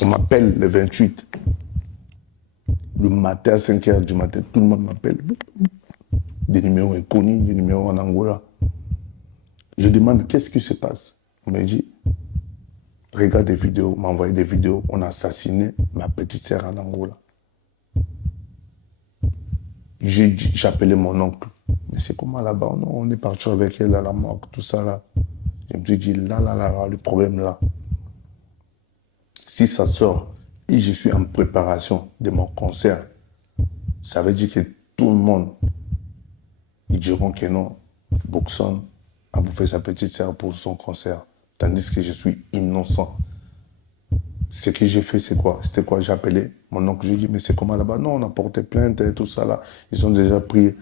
On m'appelle le 28. Le matin, à 5 h du matin, tout le monde m'appelle. Des numéros inconnus, des numéros en Angola. Je demande qu'est-ce qui se passe. On me dit, regarde des vidéos, m'a envoyé des vidéos. On a assassiné ma petite sœur en Angola. J'ai appelé mon oncle. Mais c'est comment là-bas? Non, on est parti avec elle à la mort, tout ça là. Je me suis dit, là, le problème là. Si ça sort et je suis en préparation de mon concert, ça veut dire que tout le monde, ils diront que non, Bookson a bouffé sa petite sœur pour son concert. Tandis que je suis innocent. Ce que j'ai fait, c'est quoi? C'était quoi? J'ai appelé mon oncle, j'ai dit, mais c'est comment là-bas? Non, on a porté plainte et tout ça là. Ils ont déjà pris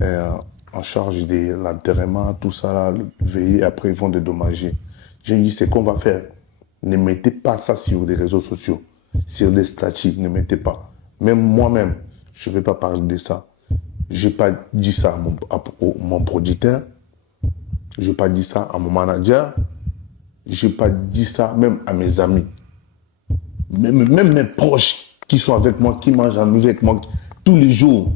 en charge de l'enterrement, tout ça là, le veiller, après ils vont dédommager. J'ai dit, c'est qu'on va faire. Ne mettez pas ça sur les réseaux sociaux, sur les statuts, ne mettez pas. Même moi-même, je ne vais pas parler de ça. Je n'ai pas dit ça à mon producteur, je n'ai pas dit ça à mon manager, je n'ai pas dit ça même à mes amis. Même mes proches qui sont avec moi, qui mangent avec moi tous les jours,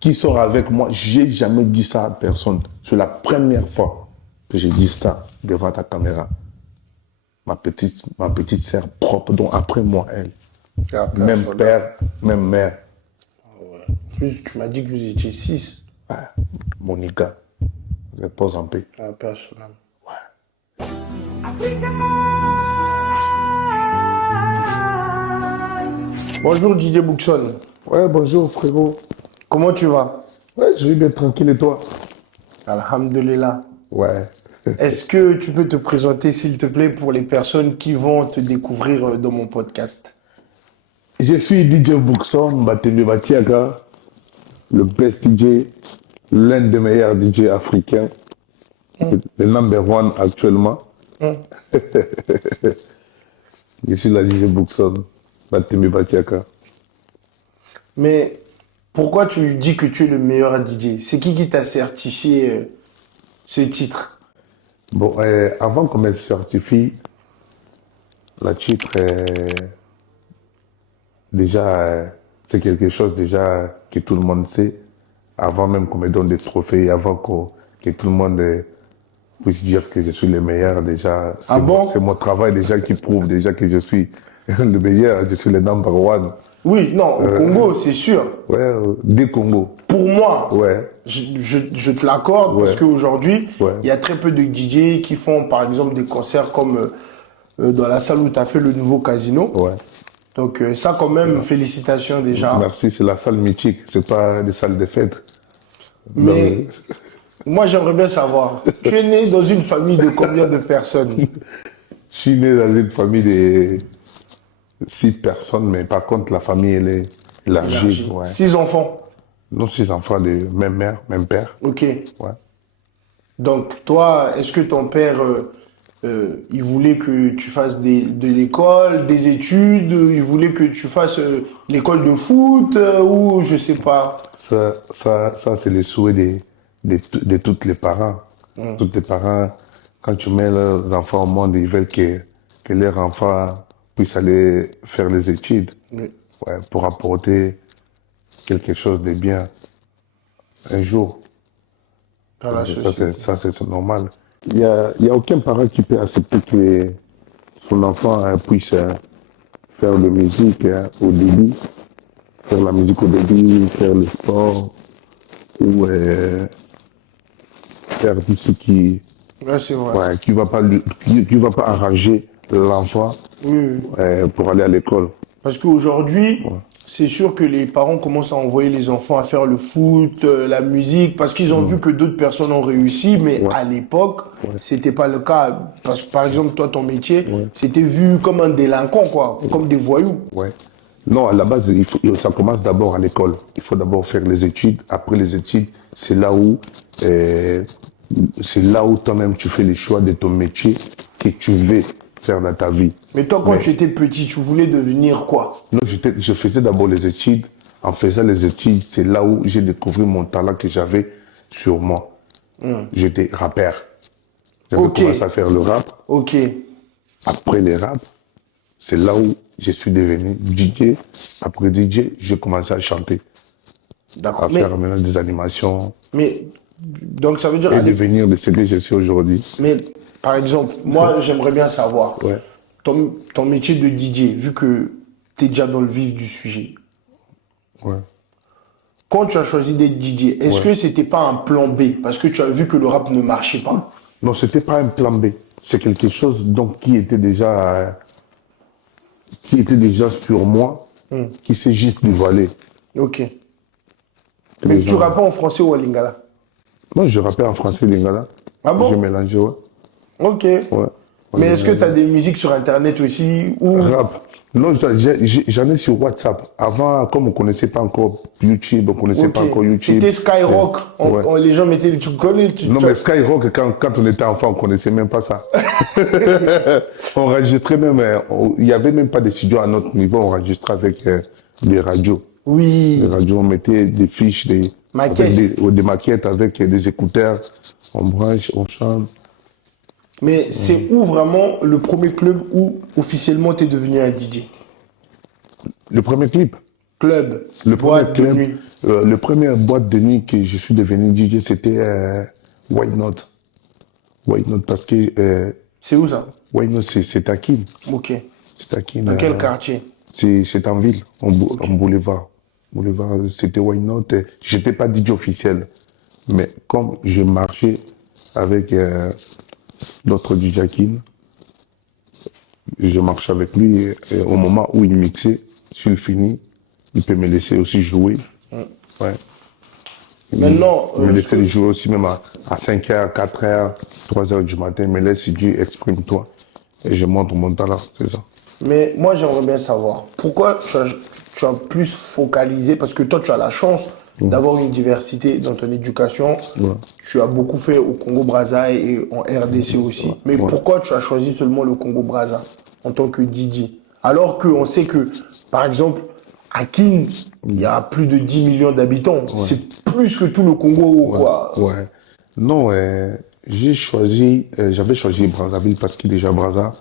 qui sont avec moi, je n'ai jamais dit ça à personne. C'est la première fois que j'ai dit ça devant ta caméra. Ma petite sœur propre, donc après moi, elle. Même père, même mère. Ouais. En plus, tu m'as dit que vous étiez 6. Ouais. Monica, repose en paix. La personne. Ouais. Bonjour Didier Bookson. Ouais, bonjour frérot. Comment tu vas? Ouais, je vais bien tranquille et toi? Alhamdulillah. Ouais. Est-ce que tu peux te présenter, s'il te plaît, pour les personnes qui vont te découvrir dans mon podcast? Je suis DJ Bookson, Batemi Batiaga, le best DJ, l'un des meilleurs DJ africains, le number one actuellement. Je suis la DJ Bookson, Batemi Batiaga. Mais pourquoi tu dis que tu es le meilleur DJ? C'est qui t'a certifié ce titre? Bon, avant qu'on me certifie, le titre, déjà, c'est quelque chose déjà que tout le monde sait. Avant même qu'on me donne des trophées, avant que tout le monde puisse dire que je suis le meilleur, déjà, Ah bon? c'est mon travail déjà qui prouve déjà que je suis le meilleur, je suis le number one. Oui, non, au Congo, c'est sûr. Ouais, des Congo. Pour moi, Ouais. je te l'accorde Ouais. parce qu'aujourd'hui, Ouais. il y a très peu de DJ qui font, par exemple, des concerts comme dans la salle où tu as fait le nouveau casino. Ouais. Donc ça, quand même, félicitations déjà. Merci, c'est la salle mythique, c'est pas des salles de fête. Mais moi, j'aimerais bien savoir, tu es né dans une famille de combien de personnes? Je suis né dans une famille de 6 personnes, mais par contre, la famille, elle est élargie. Ouais. 6 enfants. Nous, 6 enfants de même mère, même père. Ok. Ouais. Donc toi, est-ce que ton père, il voulait que tu fasses de l'école, des études, il voulait que tu fasses l'école de foot ou je sais pas. Ça c'est le souhait de tous les parents. Tous les parents, quand tu mets leurs enfants au monde, ils veulent que leurs enfants puissent aller faire les études. Oui. Ouais, pour apporter quelque chose de bien un jour. Dans la société. Ça, c'est normal. Il y a aucun parent qui peut accepter que son enfant puisse faire de la musique au début, faire la musique au début, faire le sport, ou faire tout ce qui Ouais, c'est vrai. qui va pas enrager l'enfant Oui. pour aller à l'école. Parce qu'aujourd'hui, c'est sûr que les parents commencent à envoyer les enfants à faire le foot, la musique, parce qu'ils ont vu que d'autres personnes ont réussi, mais à l'époque, c'était pas le cas. Parce que, par exemple, toi, ton métier, c'était vu comme un délinquant, quoi, comme des voyous. Ouais. Non, à la base, ça commence d'abord à l'école. Il faut d'abord faire les études. Après les études, c'est là où toi-même tu fais les choix de ton métier que tu veux faire dans ta vie. Mais toi, quand tu étais petit, tu voulais devenir quoi? Non, je faisais d'abord les études. En faisant les études, c'est là où j'ai découvert mon talent que j'avais sur moi. J'étais rappeur. J'avais commencé à faire le rap. Ok. Après les rap, c'est là où je suis devenu DJ. Après DJ, j'ai commencé à chanter, D'accord. à faire maintenant des animations Mais, donc ça veut dire, et devenir de ce que je suis aujourd'hui. mais par exemple, moi j'aimerais bien savoir, Ouais. ton métier de DJ, vu que tu es déjà dans le vif du sujet, Ouais. quand tu as choisi d'être DJ, est-ce Ouais. que c'était pas un plan B? Parce que tu as vu que le rap ne marchait pas. Non, c'était pas un plan B. C'est quelque chose donc qui était déjà sur moi, qui s'est juste dévoilé. Ok. Mais tu rappes en français ou en lingala? Moi, je rappelle en français lingala. Ah bon? Je mélangeais, ouais. Ok. Ouais. Mais est-ce que tu as des musiques sur Internet aussi ou... Rap. Non, j'en ai sur WhatsApp. Avant, comme on ne connaissait pas encore YouTube, on ne connaissait pas encore YouTube. C'était Skyrock. Ouais. Les gens mettaient, tu connais Non, mais Skyrock, quand on était enfant, on ne connaissait même pas ça. On enregistrait même, il n'y avait même pas de studio à notre niveau, on enregistrait avec des radios. Oui. Les radios, on mettait des fiches, Maquettes. des maquettes avec des écouteurs, on branche, on chante. Mais c'est où vraiment le premier club où officiellement tu es devenu un DJ? Le premier clip, Club, le premier boîte de club, nuit. le premier boîte de nuit que je suis devenu DJ, c'était Why Not. Why Not, parce que C'est où ça? Why Not, c'est à Kin. Ok. C'est à Kin. Dans quel quartier? C'est en ville, en boulevard. Boulevard, c'était Why Not. J'étais pas DJ officiel, mais comme je marchais avec d'autres DJ à Kin, je marchais avec lui et au moment où il mixait, s'il finit, il peut me laisser aussi jouer. Ouais. Maintenant, Il me laissait jouer aussi même à 5h, 4h, 3h du matin. Il me laisse, il dit exprime-toi. Et je montre mon talent, c'est ça. mais moi, j'aimerais bien savoir pourquoi tu as plus focalisé, parce que toi, tu as la chance d'avoir une diversité dans ton éducation. Ouais. Tu as beaucoup fait au Congo-Brazza et en RDC aussi. Mais pourquoi tu as choisi seulement le Congo-Brazza en tant que DJ? Alors qu'on sait que, par exemple, à Kin, il y a plus de 10 millions d'habitants. C'est plus que tout le Congo, quoi. Ouais. Non, j'avais choisi Brazzaville parce que déjà Brazza,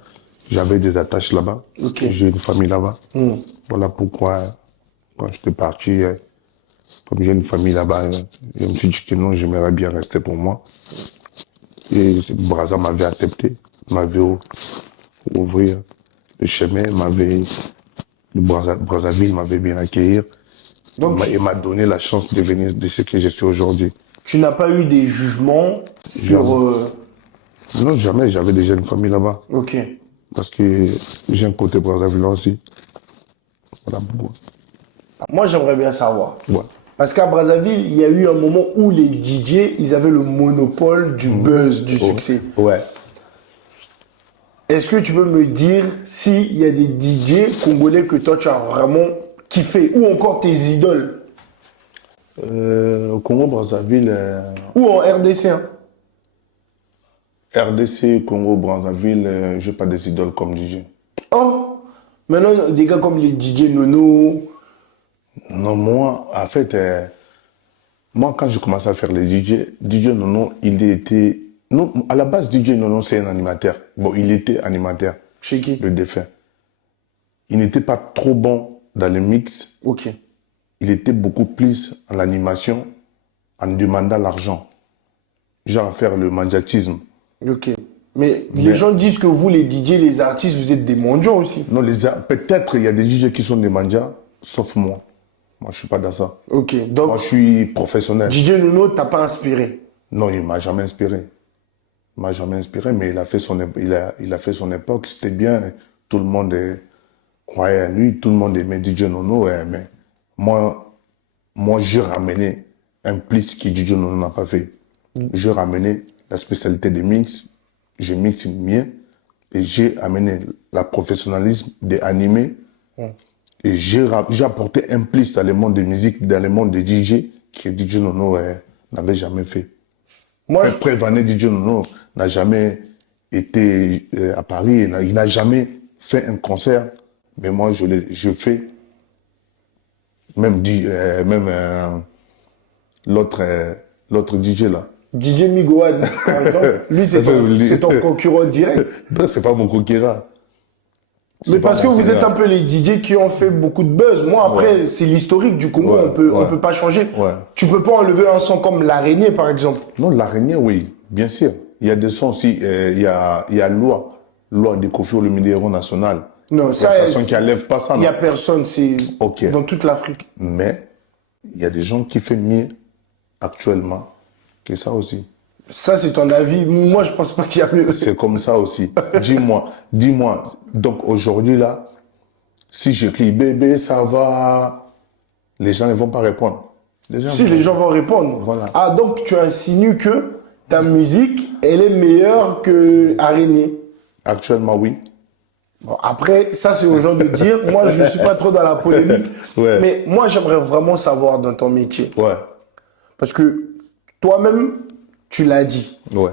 j'avais des attaches là-bas. Ok. J'ai une famille là-bas. Voilà pourquoi, quand j'étais parti, comme j'ai une famille là-bas, je me suis dit que non, j'aimerais bien rester pour moi. Et Brazza m'avait accepté, m'avait ouvert le chemin, Brazzaville m'avait bien accueilli. Donc, Il m'a donné la chance de devenir de ce que je suis aujourd'hui. tu n'as pas eu des jugements sur... Non, jamais, j'avais déjà une famille là-bas. Ok. Parce que j'ai un côté Brazzaville aussi. Voilà pourquoi. Moi, j'aimerais bien savoir. Ouais. Parce qu'à Brazzaville, il y a eu un moment où les DJ, ils avaient le monopole du buzz, du succès. Ouais. Est-ce que tu peux me dire s'il y a des DJ congolais que toi, tu as vraiment kiffé, ou encore tes idoles, Au Congo, Brazzaville, ou en RDC, hein? RDC, Congo, Brazzaville, j'ai pas des idoles comme DJ. Oh, maintenant, des gars comme les DJ Nono. Non, moi, en fait, moi, quand j'ai commencé à faire les DJ Nono, il était... Non, à la base, DJ Nono, c'est un animateur. Bon, il était animateur, Chez qui? le défunt. Il n'était pas trop bon dans le mix. Ok. Il était beaucoup plus en animation, en demandant l'argent. Genre à faire le mandiatisme. Ok. Mais les gens disent que vous, les DJ, les artistes, vous êtes des mondiaux aussi. Non, peut-être il y a des DJ qui sont des mandias, sauf moi. Moi, je suis pas dans ça. Ok. Moi, Donc, je suis professionnel. DJ Nono t'as pas inspiré. Non, il m'a jamais inspiré. Il m'a jamais inspiré, mais il a fait son époque, c'était bien. Tout le monde croyait à lui, tout le monde aimait DJ Nono, mais moi, j'ai ramené un plus que DJ Nono n'a pas fait. J'ai ramené la spécialité des mix, je mixe bien, et j'ai amené la professionnalisme des animés, et j'ai apporté un plus dans le monde de musique, dans le monde des DJ, que DJ Nono n'avait jamais fait. Moi, Prévané DJ Nono n'a jamais été à Paris, il n'a jamais fait un concert, mais moi je fais, même l'autre DJ là. DJ Migoan, par exemple, lui, c'est ton concurrent direct. Non, c'est pas mon concurrent. Mais parce que vous êtes un peu les DJ qui ont fait beaucoup de buzz. Moi, après, c'est l'historique du Congo, on peut pas changer. Ouais. Tu peux pas enlever un son comme L'Araignée, par exemple. Non, L'Araignée, oui, bien sûr. Il y a des sons aussi, il y a Loi de Kofi Olomide, héros national. Non, il y a personne qui enlève pas ça. Il y a personne, c'est dans toute l'Afrique. Mais il y a des gens qui font mieux actuellement que ça aussi. Ça, c'est ton avis. Moi, je pense pas qu'il y a mieux. C'est comme ça aussi. Dis-moi. Donc aujourd'hui là, si j'écris bébé, ça va, les gens ne vont pas répondre. Les gens vont répondre. Voilà. Ah, donc tu insinues que ta musique, elle est meilleure que Araignée. Actuellement, oui. Bon, après, ça, c'est aux gens de dire. Moi, je ne suis pas trop dans la polémique. Ouais. Mais moi, j'aimerais vraiment savoir dans ton métier. Ouais. Parce que toi-même, tu l'as dit. Ouais.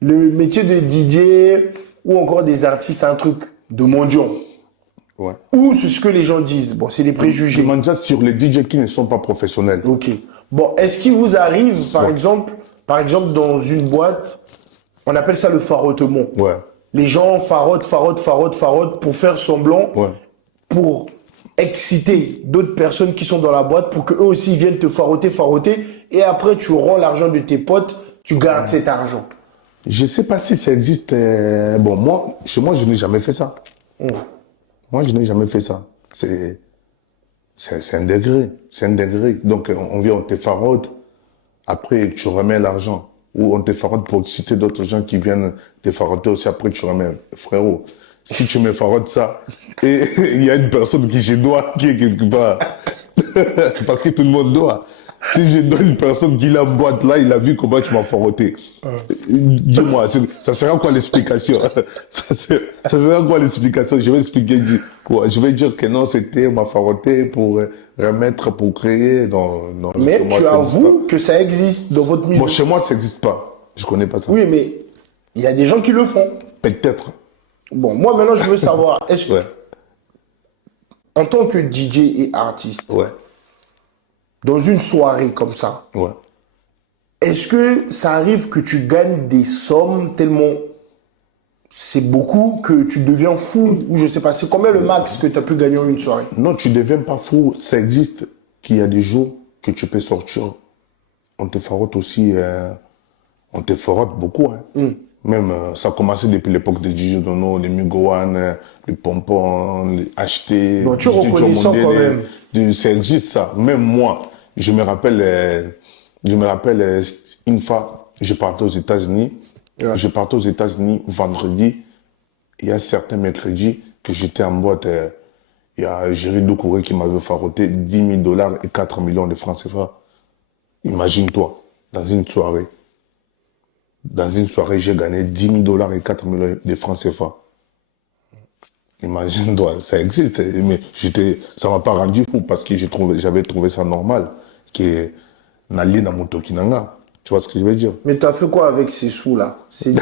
Le métier de DJ ou encore des artistes, c'est un truc de mondiaux. Ouais. Ou c'est ce que les gens disent. Bon, c'est des préjugés. Je demande déjà sur les DJ qui ne sont pas professionnels. Ok. Bon, est-ce qu'il vous arrive, par exemple, dans une boîte, on appelle ça le farotement. Ouais. Les gens farotent pour faire semblant, pour exciter d'autres personnes qui sont dans la boîte pour qu'eux aussi viennent te faroter, et après tu rends l'argent de tes potes, tu gardes cet argent. Je sais pas si ça existe. Bon, chez moi, je n'ai jamais fait ça. Moi, je n'ai jamais fait ça. C'est un degré. C'est un degré. Donc, on vient, on te farote. Après, tu remets l'argent. Ou on te farote pour exciter d'autres gens qui viennent te faroter aussi. Après, tu remets. Frérot, si tu me farotes ça, et il y a une personne qui je dois, qui est quelque part. Parce que tout le monde doit. Si je dois une personne qui la boîte là, il a vu comment tu m'as faroté. Dis-moi, ça sera quoi l'explication? Ça sera quoi l'explication? Je vais expliquer quoi? Je vais dire que non, c'était m'a faroté pour remettre, pour créer. Non, mais tu avoues que ça existe dans votre milieu. Bon, chez moi, ça n'existe pas. Je connais pas ça. Oui, mais il y a des gens qui le font. Peut-être. Bon, moi maintenant, je veux savoir, est-ce que, en tant que DJ et artiste, dans une soirée comme ça, est-ce que ça arrive que tu gagnes des sommes tellement c'est beaucoup que tu deviens fou? Ou je sais pas, c'est combien le max que tu as pu gagner en une soirée? Non, tu ne deviens pas fou. Ça existe qu'il y a des jours que tu peux sortir. On te farote aussi, on te farote beaucoup. Hein. Même, ça a commencé depuis l'époque des DJ Dono, les Mugowan, les Pompons, les HT. Bon, tu reconnais ça quand même. Ça existe ça. Même moi, je me rappelle une fois, je partais aux États-Unis. Je partais aux États-Unis vendredi. Il y a certains mercredis que j'étais en boîte. Il y a Géry Doucouré qui m'avait faroté 10 000 $ et 4 millions de francs CFA. Imagine-toi, dans une soirée. Dans une soirée, j'ai gagné 10 000 $ et 4 millions de francs CFA. Imagine-toi, ça existe. Mais ça m'a pas rendu fou parce que j'avais trouvé ça normal. Que n'allait dans mon Tokinanga. Tu vois ce que je veux dire? Mais tu as fait quoi avec ces sous-là? C'est 10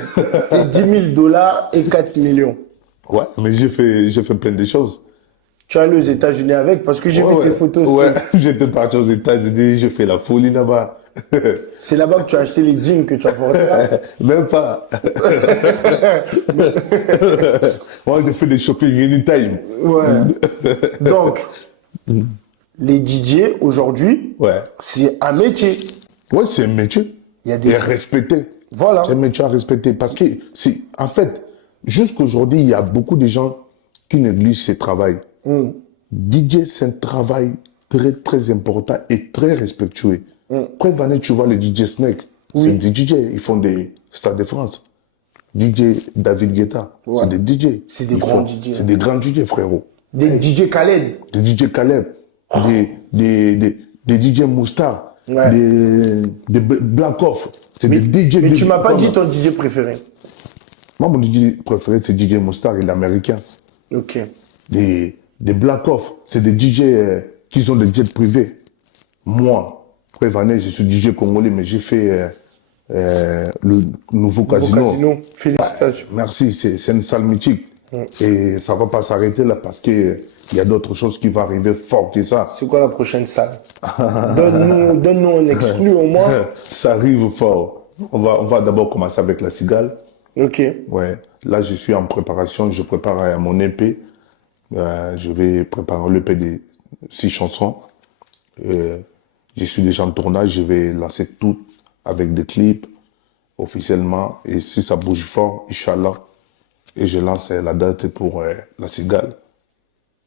000 $ et 4 millions. Ouais, mais j'ai fait plein de choses. Tu es allé aux États-Unis avec? Parce que j'ai vu tes photos. Ouais, j'étais parti aux États-Unis, j'ai fait la folie là-bas. C'est là-bas que tu as acheté les jeans que tu as portés là? Même pas. Moi, j'ai fait des shopping anytime. Ouais. Donc, les DJ aujourd'hui, c'est un métier. Ouais, c'est un métier. Il y a des respecté. Voilà. C'est un métier à respecter parce que en fait, jusqu'aujourd'hui, il y a beaucoup de gens qui négligent ce travail. DJ, c'est un travail très, très important et très respectueux. Après, tu vois les DJ Snake. C'est des DJ. Ils font des Stades de France. DJ David Guetta. C'est des DJ. C'est des grands DJ. C'est des grands DJ, frérot. Des DJ Khaled. Des DJ Khaled. Des DJ Moustar. Des Black Off. C'est des DJ. Mais tu m'as pas dit ton DJ préféré. Moi, mon DJ préféré, c'est DJ Moustar, il est américain. Ok. Des Black Off, c'est des DJ qui ont des jets privés. Moi, Prévané, je suis DJ congolais, mais j'ai fait le nouveau casino. Félicitations. Merci, c'est une salle mythique. Et ça va pas s'arrêter là parce que il y a d'autres choses qui vont arriver fort que ça. C'est quoi la prochaine salle? Donne-nous un exclu au moins. Ça arrive fort. On va d'abord commencer avec la Cigale. Ok. Ouais. Là, je suis en préparation. Je prépare mon EP Je vais préparer l'EP de 6 chansons. Je suis déjà en tournage, je vais lancer tout avec des clips officiellement. Et si ça bouge fort, Inch'Allah, et je lance la date pour la Cigale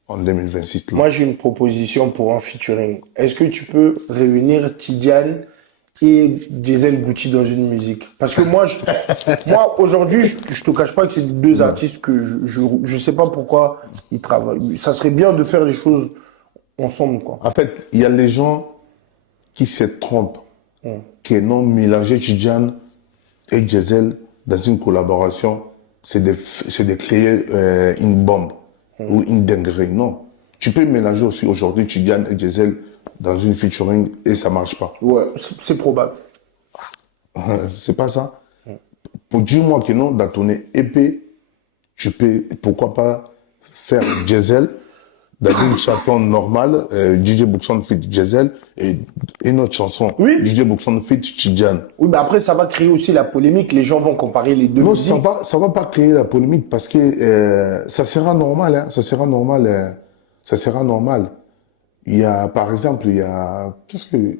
en 2026. Là. Moi, j'ai une proposition pour un featuring. Est-ce que tu peux réunir Tidiane et Diesel Gucci dans une musique? Parce que moi, moi aujourd'hui, je te cache pas que c'est deux artistes que je sais pas pourquoi ils travaillent. Ça serait bien de faire les choses ensemble, quoi. En fait, il y a les gens qui se trompent, qui n'ont mélangé Tidiane et Diesel dans une collaboration, c'est de créer une bombe ou une dinguerie. Non. Tu peux mélanger aussi aujourd'hui Tidiane et Diesel dans une featuring et ça marche pas. Ouais, c'est probable. C'est pas ça. Pour dire moi que non, dans ton épée, tu peux, pourquoi pas faire Diesel dans une chanson normale, DJ Bookson fit Diesel et une autre chanson, Oui. DJ Bookson fit Tidiane. Oui, mais après, ça va créer aussi la polémique. Les gens vont comparer les deux Non, musiques. ça va pas créer la polémique parce que ça sera normal, hein, ça sera normal, ça sera normal. Il y a, par exemple, qu'est-ce que,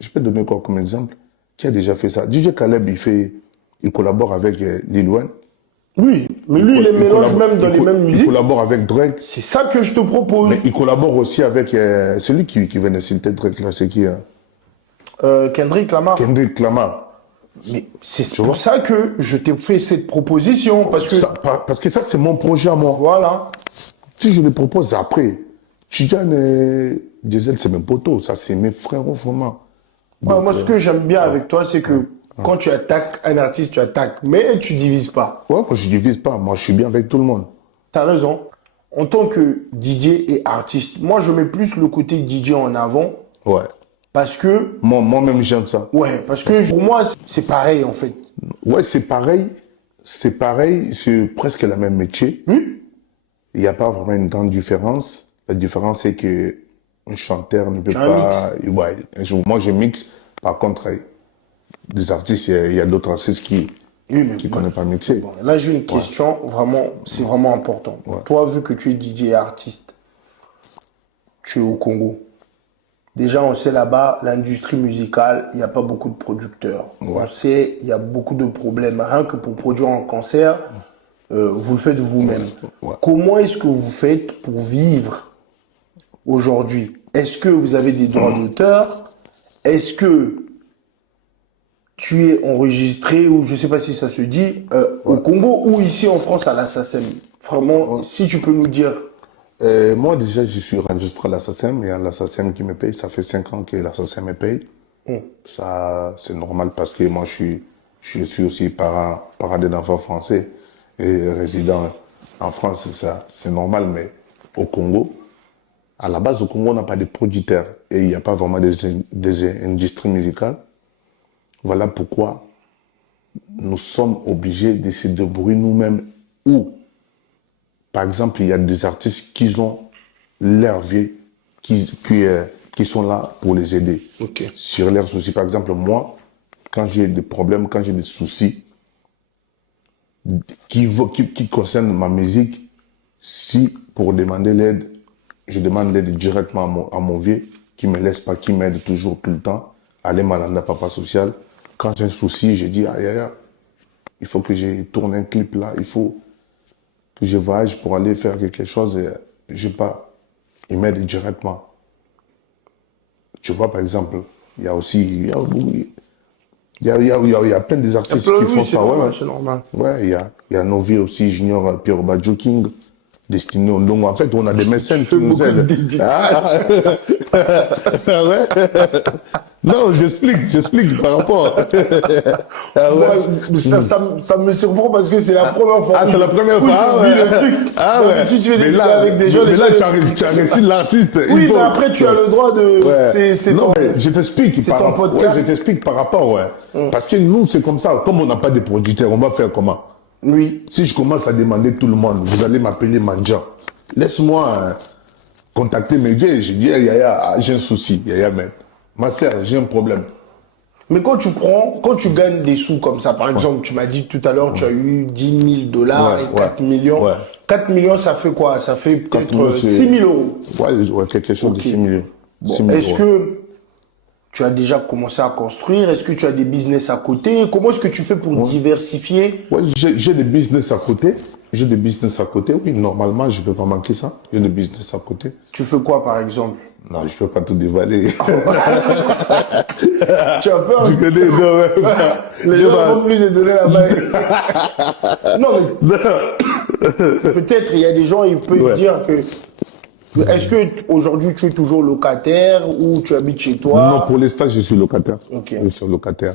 je peux donner quoi comme exemple? Qui a déjà fait ça? DJ Caleb, il collabore avec Lil Wayne. Oui, mais lui, il les mélange même dans les mêmes Il musiques. collabore avec Drake. C'est ça que je te propose. Mais il collabore aussi avec celui qui vient de citer Drake, là, c'est qui? Kendrick Lamar. Kendrick Lamar. Mais c'est pour ça que je t'ai fait cette proposition. Parce que, Parce que ça, c'est mon projet à moi. voilà. Si je le propose après, Tidiane et Diesel, c'est mes potos. Ça, c'est mes frères au fond. Ouais, moi, ce que j'aime bien avec toi, c'est que quand tu attaques un artiste, tu attaques, mais tu divises pas. Ouais, moi, je divise pas. Moi, je suis bien avec tout le monde. T'as raison. En tant que DJ et artiste, moi, je mets plus le côté DJ en avant. Ouais. Parce que... Moi-même, j'aime ça. Ouais, parce que pour moi, c'est pareil, en fait. Ouais, c'est pareil. C'est pareil. C'est presque le même métier. Il n'y a pas vraiment une grande différence. La différence, c'est que un chanteur ne peut pas... Ouais, moi, je mixe. Par contre, des artistes, il y a d'autres artistes qui ne connaissent pas mixer. Bon, là, j'ai une question, vraiment, c'est vraiment important. Ouais. Toi, vu que tu es DJ et artiste, tu es au Congo. Déjà, on sait là-bas, l'industrie musicale, il n'y a pas beaucoup de producteurs. On sait, il y a beaucoup de problèmes. Rien que pour produire un concert, vous le faites vous-même. Comment est-ce que vous faites pour vivre aujourd'hui? Est-ce que vous avez des droits d'auteur? Est-ce que tu es enregistré, ou je ne sais pas si ça se dit, au Congo ou ici en France à la SACEM? Vraiment, si tu peux nous dire. Moi, déjà, je suis enregistré à la SACEM. Il y a la SACEM qui me paye. Ça fait 5 ans que la SACEM me paye. Ça, c'est normal parce que moi, je suis aussi parent d'un enfant français et résident en France. C'est normal, mais au Congo, à la base, au Congo, on n'a pas de producteurs et il n'y a pas vraiment des industries musicales. Voilà pourquoi nous sommes obligés de se débrouiller nous-mêmes. Ou, par exemple, il y a des artistes qui ont leur vie, qui sont là pour les aider. Sur leurs soucis. Par exemple, moi, quand j'ai des problèmes, quand j'ai des soucis qui concernent ma musique, si pour demander l'aide, je demande l'aide directement à mon vieux, qui me laisse pas, qui m'aide toujours tout le temps, aller malanda papa social. Quand j'ai un souci, je dis, aïe, aïe, aïe, il faut que je tourne un clip là, il faut que je voyage pour aller faire quelque chose et je pas, il m'aide directement. Tu vois, par exemple, il y a aussi, il y a plein des artistes qui font ça. C'est normal. Ouais, il y a Novi aussi, Junior Pierre Badjo King, Destiné. Donc, en fait, on a des mécènes qui nous aident. Ouais. Non, j'explique par rapport. Ça me surprend parce que c'est la première fois. C'est la première fois. Où je vis le truc. Ouais. Tu fais avec des gens. Mais là, tu as réussi l'artiste. Oui, mais après, tu as le droit de. Ouais. Non, mais je t'explique. C'est ton podcast. Ouais, je t'explique par rapport, Parce que nous, c'est comme ça. Comme on n'a pas de producteurs, on va faire comment? Oui. Si je commence à demander tout le monde, vous allez m'appeler Mandja. Laisse-moi contacter mes vieux. Je dis, Yaya, j'ai un souci. Yaya, mais ma sœur, j'ai un problème. Mais quand tu gagnes des sous comme ça, par exemple, tu m'as dit tout à l'heure, tu as eu 10 000 $ et 4 millions. 4 4 millions, ça fait quoi? Ça fait 4 millions, peut-être c'est- 6 000 euros. Ouais, quelque chose de Ok. 6 millions. Bon, 6 000 est-ce euros. que tu as déjà commencé à construire? Est-ce que tu as des business à côté? Comment est-ce que tu fais pour diversifier? Ouais, j'ai des business à côté. J'ai des business à côté. Oui, normalement, je ne peux pas manquer ça. J'ai des business à côté. Tu fais quoi, par exemple? Non, je ne peux pas tout dévaler. Tu as peur? Tu connais, non, ouais. Les Je gens vais- vont plus te donner la main. Non, mais peut-être il y a des gens, ils peuvent Ouais. dire que. Est-ce que aujourd'hui tu es toujours locataire ou tu habites chez Non, toi? pour l'instant, je suis locataire. Ok. Je suis locataire.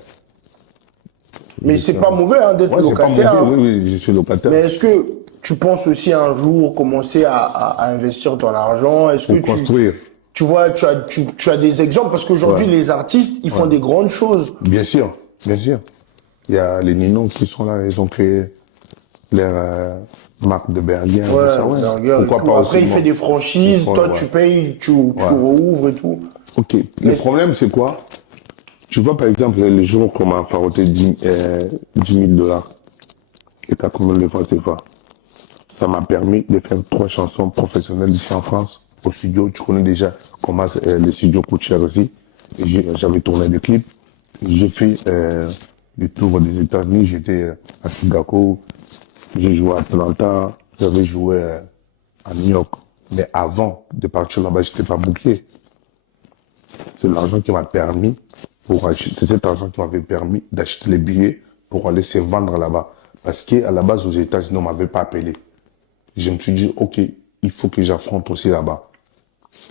Mais c'est pas mauvais hein, d'être Ouais, c'est pas locataire. mauvais. Hein. Oui, oui, je suis locataire. Mais est-ce que tu penses aussi un jour commencer à investir ton argent? Est-ce que Pour construire. tu vois, tu as des exemples parce qu'aujourd'hui Ouais. les artistes ils font des grandes choses. Bien sûr, bien sûr. Il y a les Ninos qui sont là, ils ont créé leur marque de Berlin. tout ça, ouais. Burger et Pourquoi tout. pas Après aussi il fait moi. des franchises, Ils font, toi ouais. tu payes, tu rouvres et tout. Ok. Le problème, c'est quoi? Tu vois, par exemple, le jour qu'on m'a faroté 10 000 dollars et 4 millions de francs CFA, ça m'a permis de faire 3 chansons professionnelles ici en France, au studio. Tu connais déjà comment les studios coûtent cher aussi. Et j'avais tourné des clips. J'ai fait le tour des États-Unis. J'étais à Chicago. J'ai joué à Atlanta. J'avais joué à New York. Mais avant de partir là-bas, je n'étais pas booké. C'est l'argent qui m'a permis c'est cet argent qui m'avait permis d'acheter les billets pour aller se vendre là-bas. Parce qu'à la base, aux États-Unis, on m'avait pas appelé. Je me suis dit, OK, il faut que j'affronte aussi là-bas.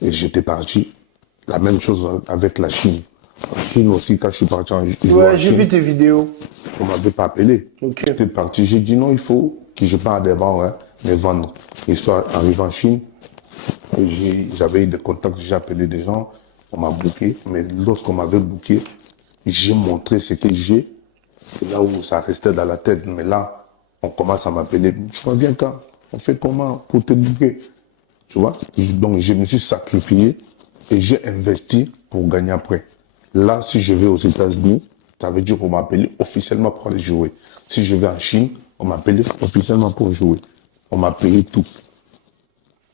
Et j'étais parti. La même chose avec la Chine. En Chine aussi, quand je suis parti en Chine, Ouais, j'ai vu tes vidéos. on m'avait pas appelé. Ok. J'étais parti. J'ai dit non, il faut que je parte devant, hein, les vendre. Et soit arrivé en Chine, j'avais eu des contacts, j'ai appelé des gens, on m'a booké. Mais lorsqu'on m'avait booké, j'ai montré ce que j'ai. C'est là où ça restait dans la tête. Mais là, on commence à m'appeler. Tu reviens quand? On fait comment pour te booker? Tu vois? Donc, je me suis sacrifié et j'ai investi pour gagner après. Là, si je vais aux États-Unis, ça veut dire qu'on m'appelle officiellement pour aller jouer. Si je vais en Chine, on m'appelle officiellement pour jouer. On m'a payé tout.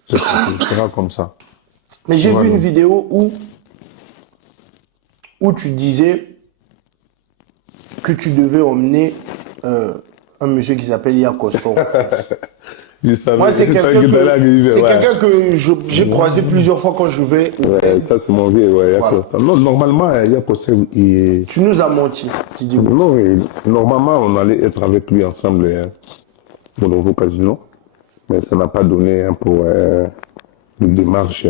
Ce sera comme ça. Mais j'ai Voilà. vu une vidéo où tu disais que tu devais emmener un monsieur qui s'appelle Yacosto en France. Je savais, Moi, c'est je quelqu'un savais que t'allais arriver, c'est ouais. quelqu'un que j'ai croisé plusieurs fois quand je vais. Ouais, ça c'est mon vieux, ouais, Voilà. Yacosta. Non, normalement, Yacosta, Tu nous as menti, Didier. non, normalement, on allait être avec lui ensemble au nouveau casino. Mais ça n'a pas donné hein, pour une démarche,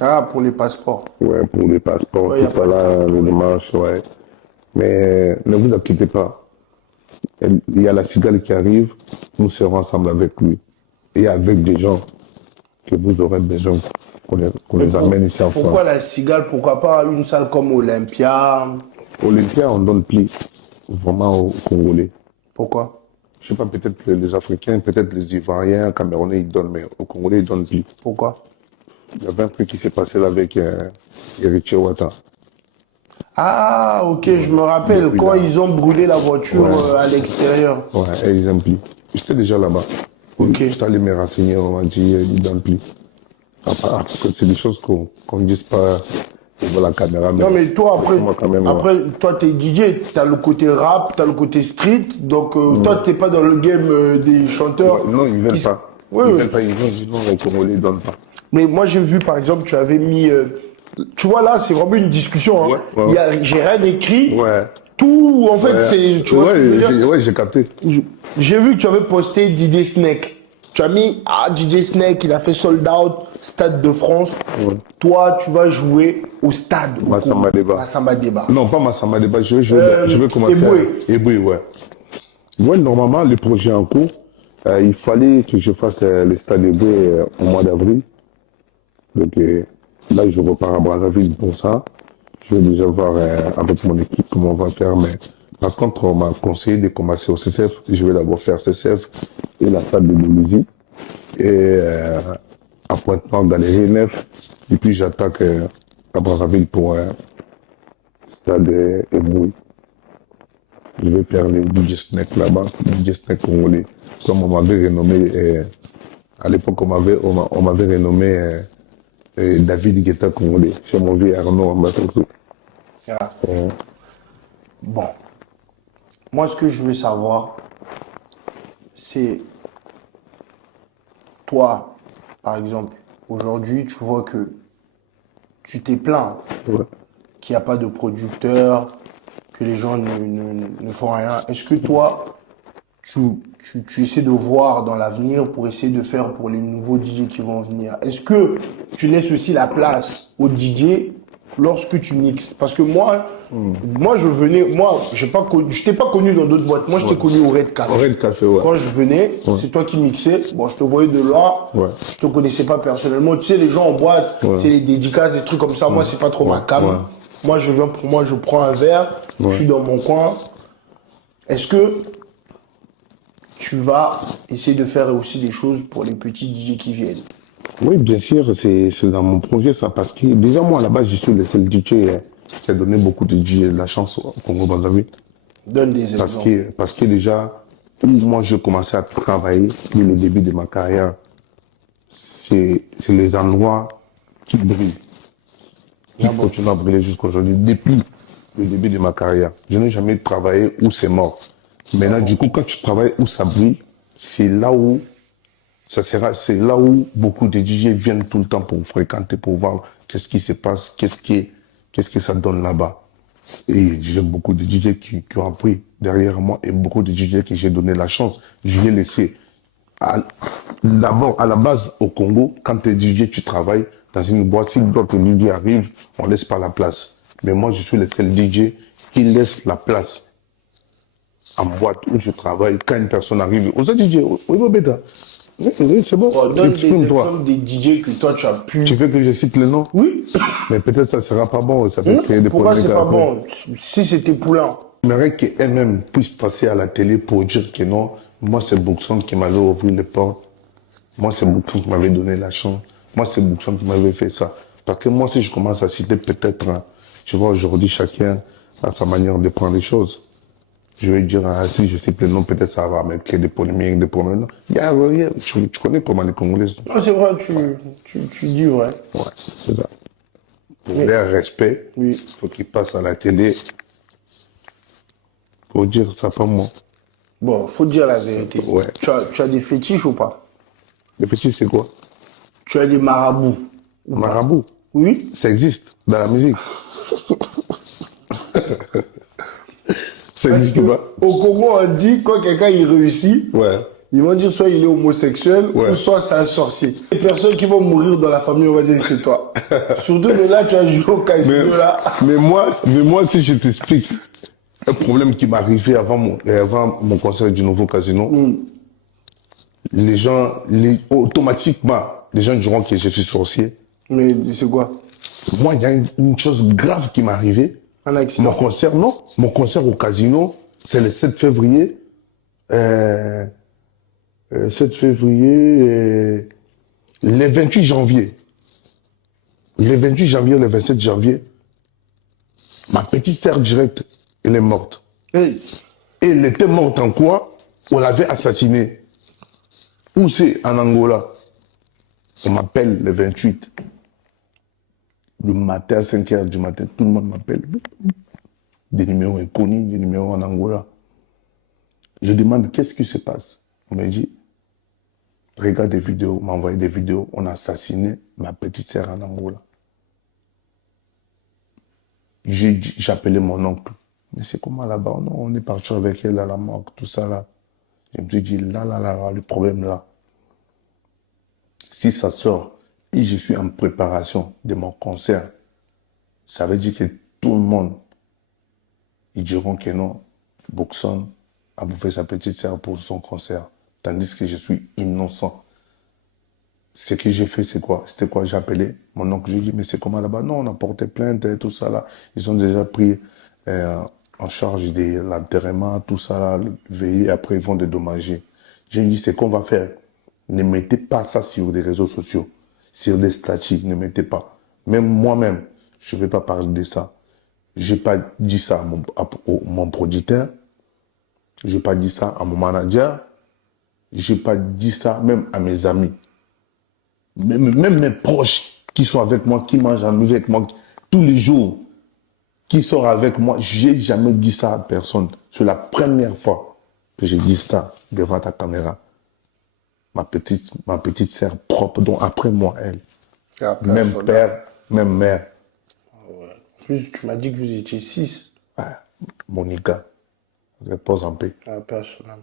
Ah, pour les passeports. ouais, pour les passeports, Ouais, y a tout ça pas de là, les démarches, ouais. Mais ne vous inquiétez pas. Il y a la cigale qui arrive, nous serons ensemble avec lui. Et avec des gens que vous aurez besoin qu'on les amène ici en Pourquoi France. la cigale? Pourquoi pas une salle comme Olympia? Olympia, on donne plus vraiment aux Congolais. Pourquoi? Je sais pas, peut-être les Africains, peut-être les Ivoiriens, Camerounais, ils donnent, mais aux Congolais, ils donnent plus. Pourquoi? Il y avait un truc qui s'est passé là avec Eric Wata. Ah, ok, je me rappelle Depuis quand là. ils ont brûlé la voiture Ouais. à l'extérieur. Ouais, et ils aiment plus. J'étais déjà là-bas. Ok. J'étais allé me renseigner, on m'a dit, ils donnent plus. Après, c'est des choses qu'on ne dise pas devant la caméra. Non, mais toi, après, moi, quand même, toi, t'es DJ, t'as le côté rap, t'as le côté street, donc toi, t'es pas dans le game des chanteurs. Ouais, non, ils ne veulent qui- pas. Ouais, Ils ouais. veulent pas, ils veulent non, les Congolais, ils donnent pas. Mais moi, j'ai vu, par exemple, tu avais mis. Tu vois, là, c'est vraiment une discussion. Hein. Ouais, ouais. J'ai rien écrit. Ouais. Tout, en fait, Ouais. c'est. Tu vois ce que je veux dire? Ouais, j'ai capté. J'ai vu que tu avais posté DJ Snake. Tu as mis, DJ Snake, il a fait sold out, Stade de France. Ouais. Toi, tu vas jouer au stade. au Massamba Débat. Massamba Débat. Non, pas Massamba Débat, je vais commencer. Eboué. Eboué, ouais. Ouais, normalement, le projet en cours, il fallait que je fasse le stade Eboué au mois d'avril. Donc là, je repars à Brazzaville pour ça. Je vais déjà voir avec mon équipe comment on va faire. Mais par contre, on m'a conseillé de commencer au CCF. Je vais d'abord faire CCF et la salle de Bolivie. Et à Pointe-Noire, Galerie 9. Et puis j'attaque à Brazzaville pour stade Eboué. Je vais faire les DJ Snake là-bas, DJ Snake congolais. Comme on m'avait renommé À l'époque, on m'avait renommé David Guetta Congolais. Chez mon vieux Arnaud Ambassou. Voilà. Bon, moi, ce que je veux savoir, c'est toi, par exemple, aujourd'hui, tu vois que tu t'es plaint Ouais. qu'il n'y a pas de producteur, que les gens ne font rien. Est-ce que toi, tu essaies de voir dans l'avenir pour essayer de faire pour les nouveaux DJ qui vont venir? Est-ce que tu laisses aussi la place aux DJ lorsque tu mixes? Parce que moi je venais, moi, je t'ai pas connu dans d'autres boîtes. Moi, je t'ai connu au Red Café. Au Red Café, ouais. Quand je venais, c'est toi qui mixais. Bon, je te voyais de loin. Ouais. Je te connaissais pas personnellement. Tu sais, les gens en boîte, Ouais. c'est les dédicaces, des trucs comme ça. Moi, c'est pas trop ma cam. Ouais. Moi, je viens pour moi, je prends un verre, je suis dans mon coin. Est-ce que tu vas essayer de faire aussi des choses pour les petits DJ qui viennent? Oui, bien sûr, c'est dans mon projet ça, parce que déjà moi à la base je suis le seul DJ qui a donné beaucoup de DJ la chance au Congo-Brazzaville. Donne des exemples. Parce que déjà, où moi je commençais à travailler, dès le début de ma carrière, c'est les endroits qui brillent, qui continuent à briller jusqu'aujourd'hui, depuis le début de ma carrière. Je n'ai jamais travaillé où c'est mort. Maintenant, du coup, quand tu travailles où ça brille, c'est là où c'est là où beaucoup de DJ viennent tout le temps pour fréquenter, pour voir qu'est-ce qui se passe, qu'est-ce que ça donne là-bas. Et j'ai beaucoup de DJ qui ont appris derrière moi et beaucoup de DJ que j'ai donné la chance. Je les ai laissés. D'abord, à la base, au Congo, quand tu es DJ, tu travailles dans une boîte. Si d'autres DJ arrivent, on laisse pas la place. Mais moi, je suis le seul DJ qui laisse la place en boîte où je travaille. Quand une personne arrive, on dit DJ, oui, bêta. Oui, c'est bon. Donne des exemples des DJ que toi tu as pu. Tu veux que je cite le nom? Oui. Mais peut-être ça sera pas bon, ça peut créer des Pourquoi polémiques. c'est pas après. bon? Si c'était Poulain. J'aimerais qu'elle-même puisse passer à la télé pour dire que non, moi c'est Bookson qui m'avait ouvert les portes. Moi c'est Bookson qui m'avait donné la chance. Moi c'est Bookson qui m'avait fait ça. Parce que moi si je commence à citer peut-être, hein, tu vois aujourd'hui chacun a sa manière de prendre les choses. Je vais dire, ah, si je cite le nom, peut-être ça va me créer des polémiques, des problèmes. Tu connais comment les Congolais sont. Non, c'est vrai, tu dis vrai. Ouais, c'est ça. Pour leur respect, il Oui. faut qu'ils passent à la télé pour dire ça, pas moi. Bon, faut dire la vérité. Ouais. Tu as des fétiches ou pas? Le petit, c'est quoi? Tu as des marabouts. Marabout. Oui. Ça existe dans la musique. Ça existe pas. Au Congo, on dit quand quelqu'un il réussit, Ouais. ils vont dire soit il est homosexuel Ouais. ou soit c'est un sorcier. Les personnes qui vont mourir dans la famille, on va dire c'est toi. Surtout que là, tu as joué au casino là. Mais moi, si je t'explique un problème qui m'est arrivé avant mon concert du nouveau casino, les gens, automatiquement, les gens diront que je suis sorcier. Mais c'est quoi? Moi, il y a une chose grave qui m'est arrivée. Un accident. Mon concert au casino, c'est le 7 février. 7 février, le 28 janvier. Le 28 janvier, le 27 janvier, ma petite sœur directe, elle est morte. Hey. Et elle était morte en quoi? On l'avait assassinée. Où c'est? En Angola. On m'appelle le 28. Le matin, à 5 h du matin, tout le monde m'appelle. Des numéros inconnus, des numéros en Angola. Je demande qu'est-ce qui se passe. On m'a dit, regarde des vidéos, on m'a envoyé des vidéos, on a assassiné ma petite sœur en Angola. J'ai appelé mon oncle. Mais c'est comment là-bas? Non, on est parti avec elle à la mort, tout ça là. Je me suis dit, là, le problème là. Si ça sort et je suis en préparation de mon concert, ça veut dire que tout le monde, ils diront que non, Bookson a bouffé sa petite sœur pour son concert. Tandis que je suis innocent. Ce que j'ai fait, c'est quoi? C'était quoi? J'ai appelé mon oncle, j'ai dit, mais c'est comment là-bas? Non, on a porté plainte et tout ça là. Ils ont déjà pris en charge de l'enterrement, tout ça là, veiller, après ils vont dédommager. J'ai dit, c'est qu'on va faire. Ne mettez pas ça sur des réseaux sociaux, sur des statuts, ne mettez pas. Même moi-même, je ne vais pas parler de ça. Je n'ai pas dit ça à mon producteur, je n'ai pas dit ça à mon manager, je n'ai pas dit ça même à mes amis. même mes proches qui sont avec moi, qui mangent à midi avec moi, tous les jours, qui sortent avec moi, j'ai jamais dit ça à personne. C'est la première fois que j'ai dit ça devant ta caméra. Ma petite sœur propre, dont après moi, elle. Même père, même mère. Ouais. En plus, tu m'as dit que vous étiez 6. Ouais. Monica, repose en paix. Personnel.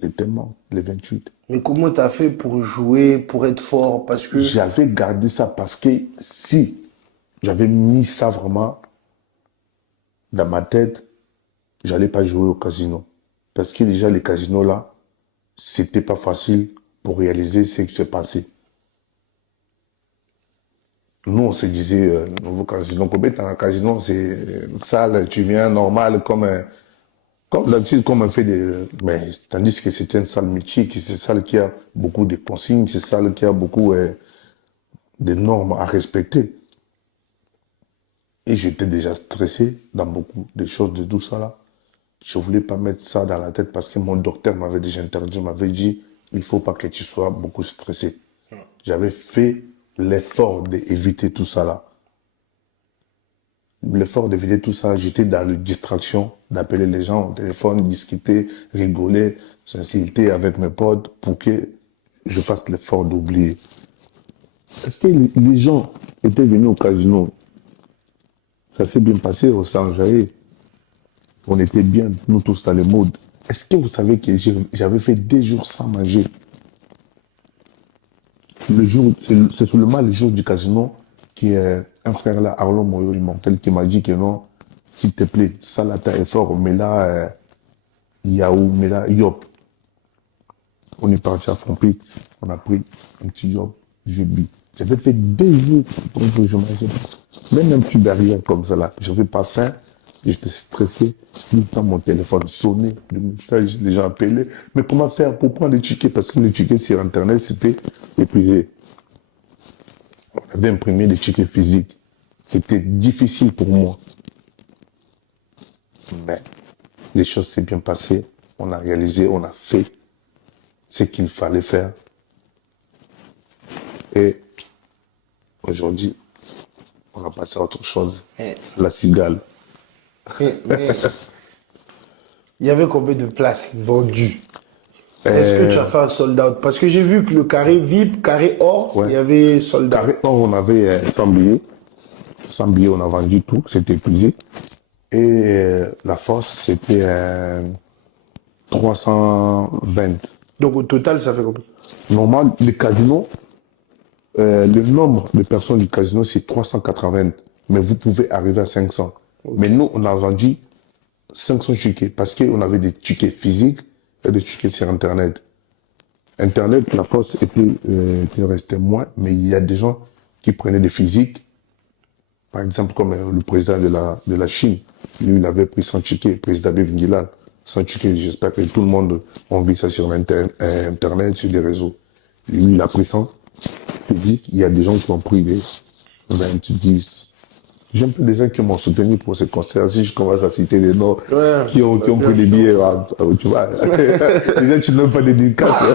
Il était mort, le 28. Mais comment tu as fait pour jouer, pour être fort? Parce que J'avais gardé ça parce que si j'avais mis ça vraiment dans ma tête, j'allais pas jouer au casino. Parce que déjà, les casinos là, c'était pas facile pour réaliser ce qui s'est passé. Nous, on se disait, nouveau casino, combien dans un casino, c'est salle, tu viens normal, comme d'habitude, comme on fait des. Mais tandis que c'était une salle mythique, c'est une salle qui a beaucoup de consignes, c'est une salle qui a beaucoup de normes à respecter. Et j'étais déjà stressé dans beaucoup de choses de tout ça là. Je voulais pas mettre ça dans la tête parce que mon docteur m'avait déjà interdit, m'avait dit, il faut pas que tu sois beaucoup stressé. J'avais fait l'effort d'éviter tout ça là. L'effort d'éviter tout ça, j'étais dans la distraction d'appeler les gens au téléphone, discuter, rigoler, s'insulter avec mes potes pour que je fasse l'effort d'oublier. Est-ce que les gens étaient venus au casino? Ça s'est bien passé au Sanjaï. On était bien, nous tous dans le mode. Est-ce que vous savez que j'avais fait 2 jours sans manger? Le jour, c'est seulement le jour du casino qui est un frère là, Arlon Moyo, il m'appelle, qui m'a dit que non, s'il te plaît, ça là, t'as effort, mais là, Yahoo, mais là, Yop. On est parti à Frompit, on a pris un petit job, je bis. J'avais fait 2 jours, donc je mangeais. Même un petit barrière comme ça là, j'avais pas faim, j'étais stressé, tout le temps mon téléphone sonnait, le message, les gens appelaient. Mais comment faire pour prendre les tickets? Parce que les tickets sur Internet, c'était épuisé. On avait imprimé des tickets physiques. C'était difficile pour moi. Mais les choses s'est bien passées. On a réalisé, on a fait ce qu'il fallait faire. Et aujourd'hui, on a passé à autre chose. La cigale. Mais il y avait combien de places vendues? Est-ce que tu as fait un sold out? Parce que j'ai vu que le carré VIP, carré or, Ouais. il y avait sold out. Carré or, on avait 100 billets. 100 billets, on a vendu tout, c'était épuisé. Et la force, c'était 320. Donc au total, ça fait combien? Normal, les casinos, le nombre de personnes du casino, c'est 380. Mais vous pouvez arriver à 500. Okay. Mais nous, on a vendu 500 tickets parce qu'on avait des tickets physiques et des tickets sur Internet. Internet, la force était restée moins, mais il y a des gens qui prenaient des physiques. Par exemple, comme le président de la Chine, lui, il avait pris 100 tickets, le président Bevingilal, 100 tickets. J'espère que tout le monde a vu ça sur Internet, sur les réseaux. Lui, il a pris 100 physiques. Il y a des gens qui ont pris des 20, 10. J'ai un peu des gens qui m'ont soutenu pour ce concert. Si je commence à citer des noms qui ont pris des billets, tu vois. Les gens qui n'ont pas de dédicaces.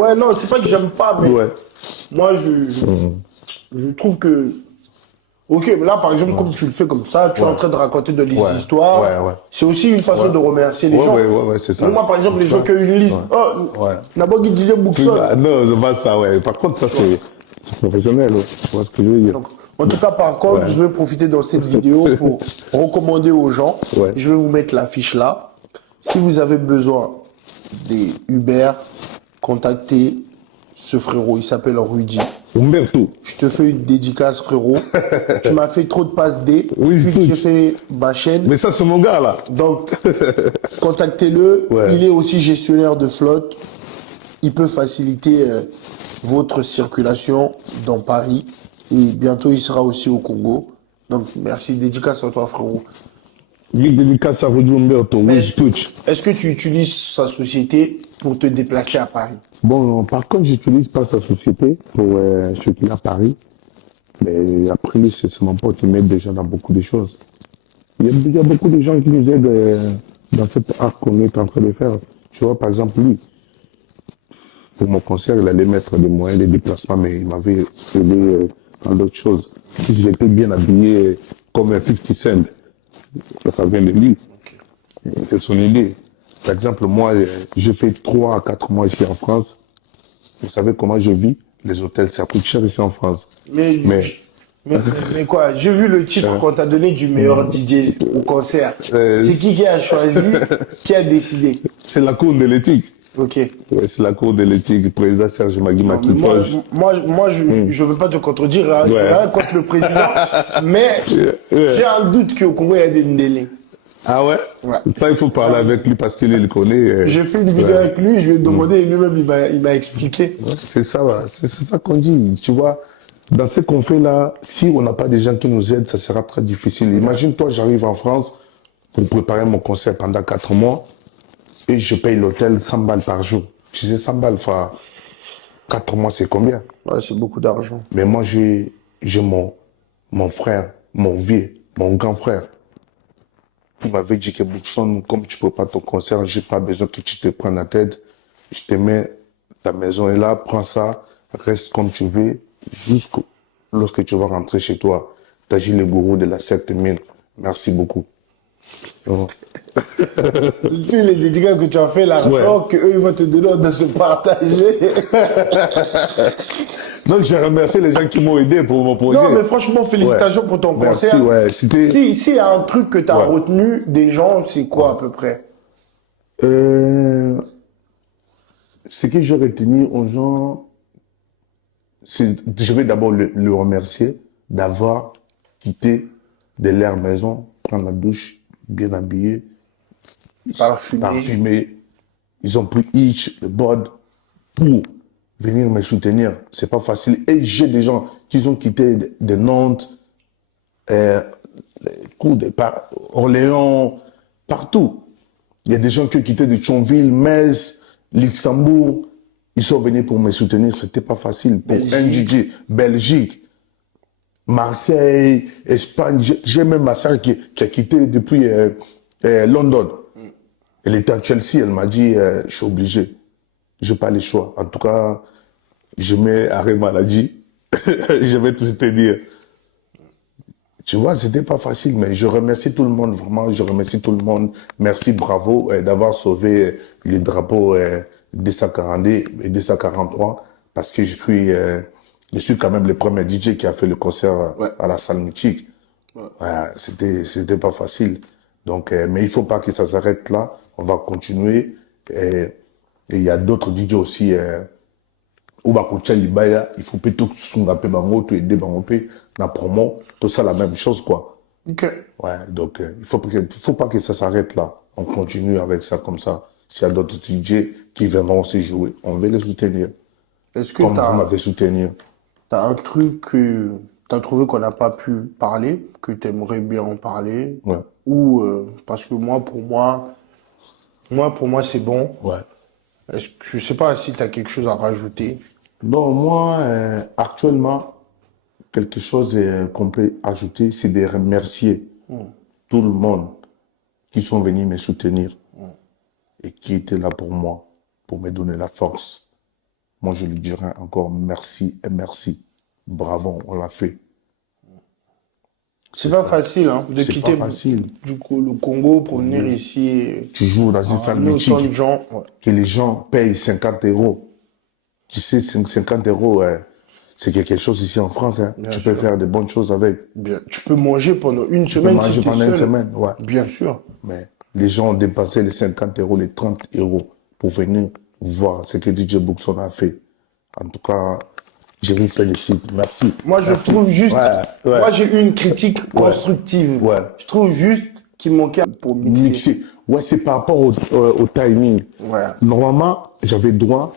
Ouais, non, c'est pas que j'aime pas, mais Ouais. moi, je trouve que. Ok, mais là, par exemple, comme tu le fais comme ça, tu es en train de raconter des histoires. Ouais. C'est aussi une façon de remercier les gens. Ouais, c'est ça. Donc moi, par exemple, les gens qui ont une liste. D'abord, ils disaient Bookson. Non, c'est pas ça, ouais. Par contre, ça, c'est professionnel. Tu vois ce que je veux dire. Donc, en tout cas, par contre, je vais profiter dans cette vidéo pour recommander aux gens. Je vais vous mettre l'affiche là. Si vous avez besoin des Uber, contactez ce frérot. Il s'appelle Rudy. Umberto. Je te fais une dédicace, frérot. Tu m'as fait trop de passes D. Oui, puis j'ai fait ma chaîne. Mais ça, c'est mon gars, là. Donc, contactez-le. Il est aussi gestionnaire de flotte. Il peut faciliter votre circulation dans Paris. Et bientôt, il sera aussi au Congo. Donc, merci. Dédicace à toi, frérot. Big dédicace à Rudy Umberto. Est-ce que tu utilises sa société pour te déplacer à Paris? Bon, par contre, j'utilise pas sa société pour ce qu'il a à Paris. Mais après, lui, c'est mon pote qui m'aide déjà dans beaucoup de choses. Il y a beaucoup de gens qui nous aident dans cet art qu'on est en train de faire. Tu vois, par exemple, lui, pour mon concert, il allait mettre des moyens de déplacement, mais il m'avait aidé dans d'autres choses. Si j'étais bien habillé comme un 50 Cent, ça vient de lui. C'est son idée. Par exemple, moi, j'ai fait 3 à 4 mois ici en France. Vous savez comment je vis? Les hôtels, ça coûte cher ici en France. Mais, Mais mais, mais quoi, j'ai vu le titre qu'on t'a donné du meilleur DJ au concert. C'est qui a choisi, qui a décidé? c'est la cour de l'éthique. Ok. Ouais, c'est la cour de l'éthique. Le président Serge Magui Non, mais moi, Makintosh. je veux pas te contredire, hein, je Ouais. veux rien contre le président, mais j'ai un doute qu'au Congo, il y a des Ndélé. Ah ouais? Ouais. Ça, il faut parler avec lui parce qu'il le connaît. J'ai fait une vidéo avec lui, je lui ai demandé et lui-même, il m'a expliqué. Ouais, c'est ça, là. C'est ça qu'on dit. Tu vois, dans ce qu'on fait là, si on n'a pas des gens qui nous aident, ça sera très difficile. Imagine-toi, j'arrive en France pour préparer mon concert pendant 4 mois et je paye l'hôtel 100 balles par jour. Tu sais, 100 balles, fois 4 mois, c'est combien? Ouais, c'est beaucoup d'argent. Mais moi, j'ai mon frère, mon vieux, mon grand frère. Il m'avait dit que Bookson, comme tu peux pas ton concert, j'ai pas besoin que tu te prennes la tête. Je te mets, ta maison est là, prends ça, reste comme tu veux, jusqu'au, lorsque tu vas rentrer chez toi. T'agis le gourou de la secte mine. Merci beaucoup. Oh. Tous les dédicaces que tu as fait, l'argent qu'eux, ils vont te donner de se partager. Donc, je remercie les gens qui m'ont aidé pour mon projet. Non, mais franchement, félicitations pour ton Merci, concert. ouais. C'était, S'il y a un truc que tu as Ouais. retenu des gens, c'est quoi à peu près? ce que je retenu aux gens, je vais d'abord le remercier d'avoir quitté de leur maison, prendre la douche, bien habillé, parfumé. Ils ont pris Hitch, le bod, pour venir me soutenir. C'est pas facile. Et j'ai des gens qui ont quitté de Nantes, Orléans, partout. Il y a des gens qui ont quitté de Thionville, Metz, Luxembourg. Ils sont venus pour me soutenir. C'était pas facile. Pour un DJ, Belgique, Marseille, Espagne. J'ai même ma sœur qui a quitté depuis London. Elle était à Chelsea. Elle m'a dit, je suis obligé. J'ai pas le choix. En tout cas, je mets arrêt maladie. Je vais te soutenir. Tu vois, c'était pas facile, mais je remercie tout le monde, vraiment, je remercie tout le monde. Merci, bravo d'avoir sauvé les drapeaux 242 et 243, parce que je suis quand même le premier DJ qui a fait le concert à la salle mythique. Ouais, c'était pas facile. Donc, mais il faut pas que ça s'arrête là. On va continuer. Et il y a d'autres DJ aussi. Ou bakotia libaya, il faut plutôt sunga pe bango, to aider bango pe na promo, tout ça la même chose quoi. Ok. Ouais, donc faut pas que ça s'arrête là. On continue avec ça comme ça. S'il y a d'autres DJ qui viendront aussi jouer, on va les soutenir. Est-ce que Comme vous m'avez soutenu. t'as un truc que t'as trouvé qu'on n'a pas pu parler, que t'aimerais bien en parler? Ouais. Ou parce que pour moi c'est bon. Ouais. Je sais pas si t'as quelque chose à rajouter. Donc moi, actuellement, quelque chose qu'on peut ajouter, c'est de remercier tout le monde qui sont venus me soutenir et qui étaient là pour moi, pour me donner la force. Moi, je lui dirais encore merci et merci. Bravo, on l'a fait. C'est pas ça. facile hein, de C'est quitter pas facile. du coup, le Congo pour venir ici. Tu joues dans une salle mythique de gens. Ouais. que les gens payent 50 euros. Tu sais, 50 euros, c'est quelque chose ici en France. Hein. Tu peux faire de bonnes choses avec. Bien. Tu peux manger pendant une Tu peux semaine. manger si t'es pendant une seul. semaine, ouais. Bien sûr. Mais les gens ont dépensé les 50 euros, les 30 euros pour venir voir ce que DJ Bookson a fait. En tout cas, je vous félicite. Merci. Moi, je trouve juste. Ouais. Moi, j'ai eu une critique constructive. Ouais. Je trouve juste qu'il manquait pour mixer. Ouais, c'est par rapport au timing. Ouais. Normalement, j'avais droit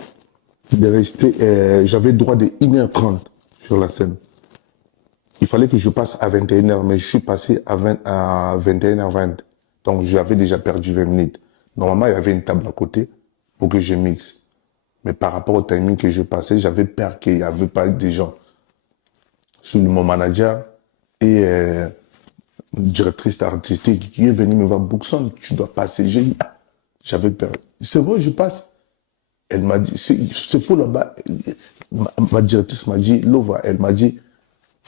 de rester, j'avais droit de 1h30 sur la scène. Il fallait que je passe à 21h, mais je suis passé à 21h20. Donc, j'avais déjà perdu 20 minutes. Normalement, il y avait une table à côté pour que je mixe. Mais par rapport au timing que je passais, j'avais peur qu'il n'y avait pas des gens. Sous mon manager et directrice artistique qui est venue me voir, Bookson, tu dois passer. J'avais peur. C'est bon, je passe. Elle m'a dit, c'est fou là-bas. Ma directrice m'a dit, Lova, elle m'a dit,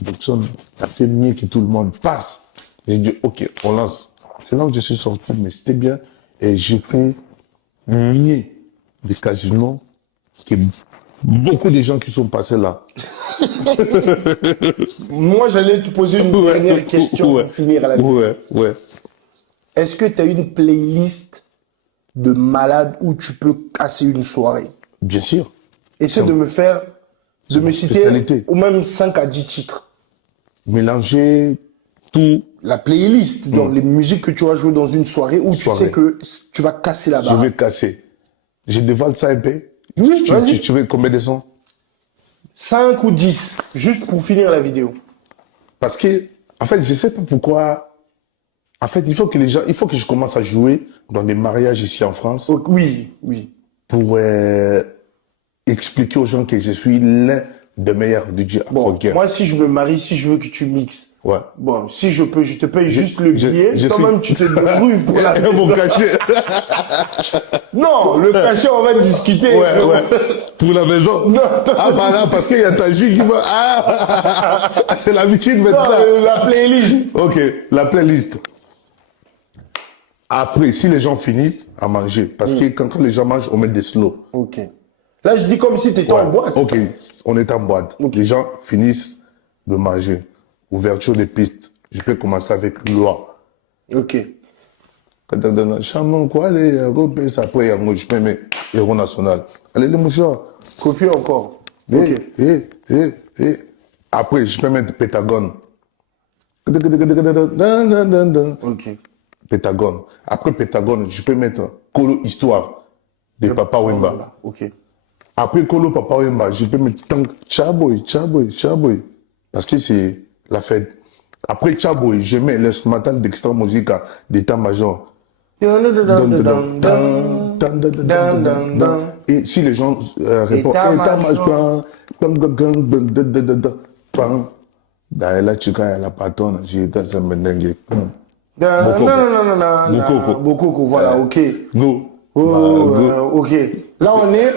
Dodson, t'as fait mieux que tout le monde, passe. J'ai dit, ok, on lance. C'est là où je suis sorti, mais c'était bien. Et j'ai fait mieux des casinos que beaucoup de gens qui sont passés là. Moi, j'allais te poser une dernière question pour finir à la vidéo. Ouais. Est-ce que tu as une playlist de malades où tu peux casser une soirée? Bien sûr. Essaie de me citer spécialité. au même 5 à 10 titres. Mélanger tout. La playlist, donc les musiques que tu vas jouer dans une soirée où tu sais que tu vas casser la barre. Je vais casser. Je dévale ça un peu. Oui, vas-y. Tu veux combien de sons? 5 ou 10, juste pour finir la vidéo. Parce que, en fait, je sais pas pourquoi. En fait, il faut que je commence à jouer dans des mariages ici en France. Oh, oui. Pour expliquer aux gens que je suis l'un des meilleurs DJ afro-guerre. Moi, si je me marie, si je veux que tu mixes. Ouais. Bon, si je peux, je te paye juste le billet. Toi-même, tu te débrouilles pour la Mon cachet. Non, le cachet, on va discuter. Ouais. Pour la maison. Non, voilà, parce qu'il y a Taji qui va. C'est l'habitude maintenant. Non, la playlist. Ok, la playlist. Après, si les gens finissent à manger, parce que quand les gens mangent, on met des slow. Ok. Là, je dis comme si tu étais en boîte. Ok, on est en boîte. Les gens finissent de manger. Ouverture des pistes. Je peux commencer avec loi. Ok. Chamon, quoi, les Européens, après, je peux mettre Héros National. Allez, les mouchoirs. Kofi encore. Ok. Après, je peux mettre Pétagone. Ok. Pétagone. Après Pétagone, je peux mettre Kolo Histoire de Papa Wemba. Ok. Après Kolo Papa Wemba, je peux mettre Tank Chaboy. Parce que c'est la fête. Après Chaboy, je mets l'instrumental d'Extra Musica d'état-major. Et si les gens répondent état-major, là, tu gagnes la patronne, j'ai dans un merengue. Bokoko, voilà, ok. Go. Ok. Là, on est.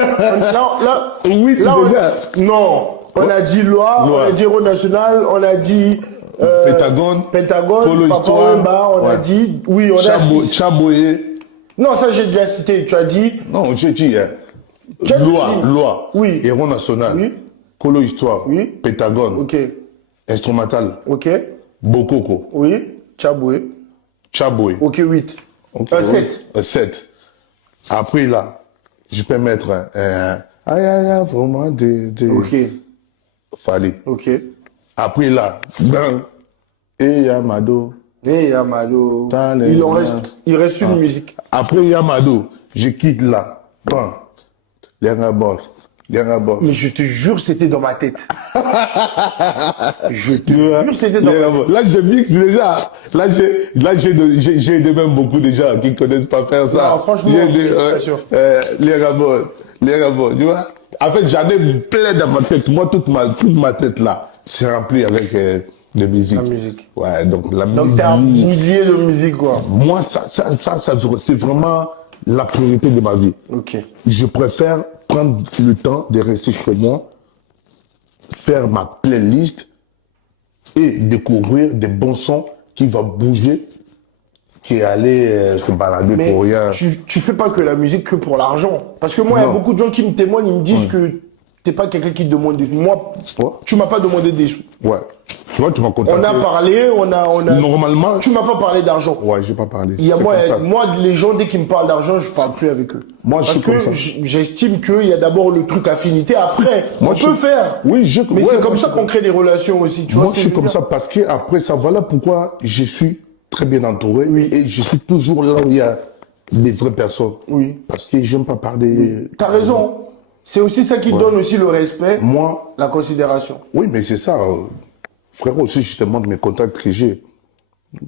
Oui, là, déjà. Non. On a dit loi, on a dit Héros National, on a dit. Pentagone, Polo Papa Wemba, on a dit. Oui, on a dit. Chaboyé. Non, ça, j'ai déjà cité. Tu as dit. Non, j'ai dit. Loi. Oui. Héros National. Oui. Colo Histoire. Oui. Pentagone. Ok. Instrumental. Ok. Bokoko. Oui. Chaboy. Ok, 8. Okay, 7. 7. Après, là, je peux mettre vraiment des. Ok. Fallait. Ok. Après, là, et Yamado. Il reste une musique. Après Yamado, je quitte là. Bon. Mais je te jure, c'était dans ma tête. Je te jure, c'était dans ma tête. Là, je mixe déjà. Là, j'ai de même beaucoup de gens qui ne connaissent pas faire ça. Non, franchement, les rabots, tu vois. En fait, j'en ai plein dans ma tête. Moi, toute ma tête là, c'est rempli avec de musique. La musique. Ouais, donc la musique. Donc, t'es un bousier de musique, quoi. Moi, ça c'est vraiment la priorité de ma vie. Ok. Je préfère prendre le temps de rester chez moi, faire ma playlist et découvrir des bons sons qui vont bouger, qui aller se balader Mais pour rien. Tu fais pas que la musique que pour l'argent. Parce que moi, il y a beaucoup de gens qui me témoignent, ils me disent que t'es pas quelqu'un qui te demande des sous. Moi, tu m'as pas demandé des sous. Ouais. Tu vois, tu m'as contacté. On a parlé, on a... Normalement. Tu m'as pas parlé d'argent. Ouais, j'ai pas parlé. Il y a moi, les gens, dès qu'ils me parlent d'argent, je parle plus avec eux. Moi, je suis comme ça. Parce que j'estime qu'il y a d'abord le truc affinité. Après, on peut faire. Oui, mais c'est comme ça qu'on crée des relations aussi. Tu vois, moi, je suis comme ça parce que après ça, voilà pourquoi je suis très bien entouré. Oui. Et je suis toujours là où il y a des vraies personnes. Oui. Parce que j'aime pas parler. T'as raison. C'est aussi ça qui donne aussi le respect. Moi. La considération. Oui, mais c'est ça. Frérot, si je te montre mes contacts que j'ai.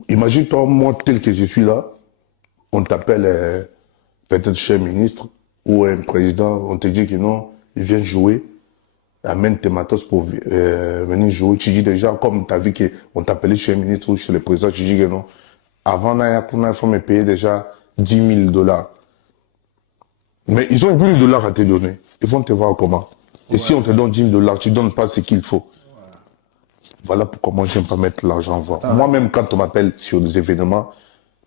Imagine-toi, moi, tel que je suis là, on t'appelle peut-être chez un ministre ou un président, on te dit que non, il vient jouer, amène tes matos pour venir jouer. Tu dis déjà, comme tu as vu qu'on t'appelait chez un ministre ou chez le président, tu dis que non. Avant, il faut me payer déjà $10 000. Mais ils ont 10 000 $ à te donner. Ils vont te voir comment. Et si on te donne 10 000 $, tu ne donnes pas ce qu'il faut. Voilà pourquoi moi, j'aime pas mettre l'argent en voie. Moi-même, quand on m'appelle sur des événements,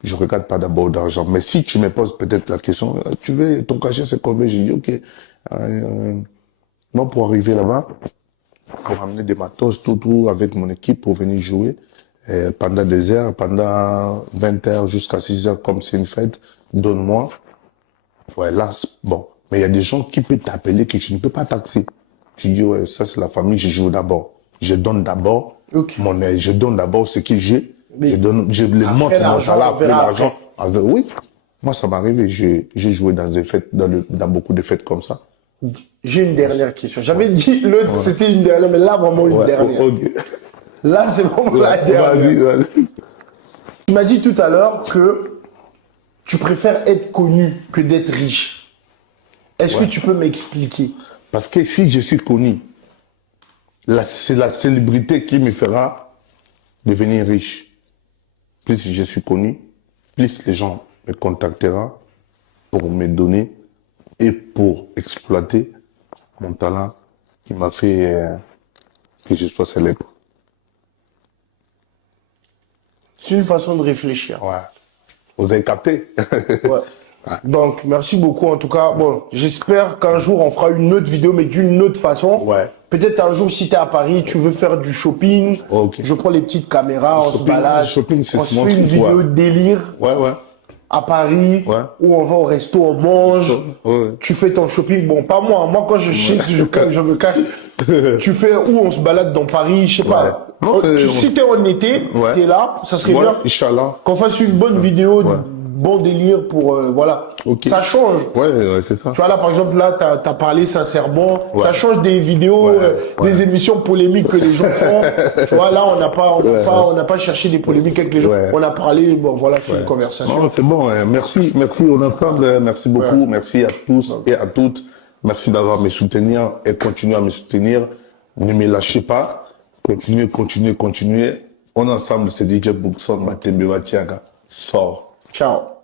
je regarde pas d'abord d'argent. Mais si tu me poses peut-être la question, tu veux, ton cachet, c'est combien? Je dis, ok. Moi, pour arriver là-bas, pour amener des matos, tout, avec mon équipe pour venir jouer, pendant des heures, pendant 20 heures jusqu'à 6 heures, comme c'est une fête, donne-moi. Ouais, là, bon. Mais il y a des gens qui peuvent t'appeler que tu ne peux pas taxer. Tu dis, ouais, ça c'est la famille, je joue d'abord. Je donne d'abord mon aide, je donne d'abord ce que j'ai. Je les montre mon talent, après l'argent. Oui. Moi, ça m'est arrivé. J'ai joué dans des fêtes, dans beaucoup de fêtes comme ça. J'ai une dernière question. J'avais dit l'autre, c'était une dernière, mais là, vraiment une dernière. Okay. Là, c'est vraiment la dernière. Vas-y. Tu m'as dit tout à l'heure que tu préfères être connu que d'être riche. Est-ce que tu peux m'expliquer? Parce que si je suis connu, c'est la célébrité qui me fera devenir riche. Plus je suis connu, plus les gens me contacteront pour me donner et pour exploiter mon talent qui m'a fait que je sois célèbre. C'est une façon de réfléchir. Ouais. Vous avez capté? Ouais. Donc, merci beaucoup. En tout cas, bon, j'espère qu'un jour, on fera une autre vidéo, mais d'une autre façon. Ouais. Peut-être un jour, si tu es à Paris, tu veux faire du shopping. Okay. Je prends les petites caméras, on se balade. Shopping, on se fait une vidéo délire. Ouais. À Paris, où on va au resto, on mange. Ouais. Tu fais ton shopping. Bon, pas moi. Moi, quand je chie, je me cache. Tu fais où on se balade dans Paris, je sais pas. Non, si t'es en été, t'es là, ça serait bien. Inch'Allah. Qu'on fasse une bonne vidéo, bon délire pour, voilà. Okay. Ça change. Ouais, c'est ça. Tu vois, là, par exemple, là, t'as parlé sincèrement. Ça change des vidéos, des émissions polémiques que les gens font. Tu vois, là, on n'a pas cherché des polémiques avec les gens. On a parlé, bon, voilà, sur une conversation. Non, c'est bon. Merci on ensemble. Merci beaucoup. Merci à tous et à toutes. Merci d'avoir me soutenir et continuer à me soutenir. Ne me lâchez pas. Continuez. On est ensemble, c'est DJ Bookson, Matembe Matiaga. Sors. Ciao.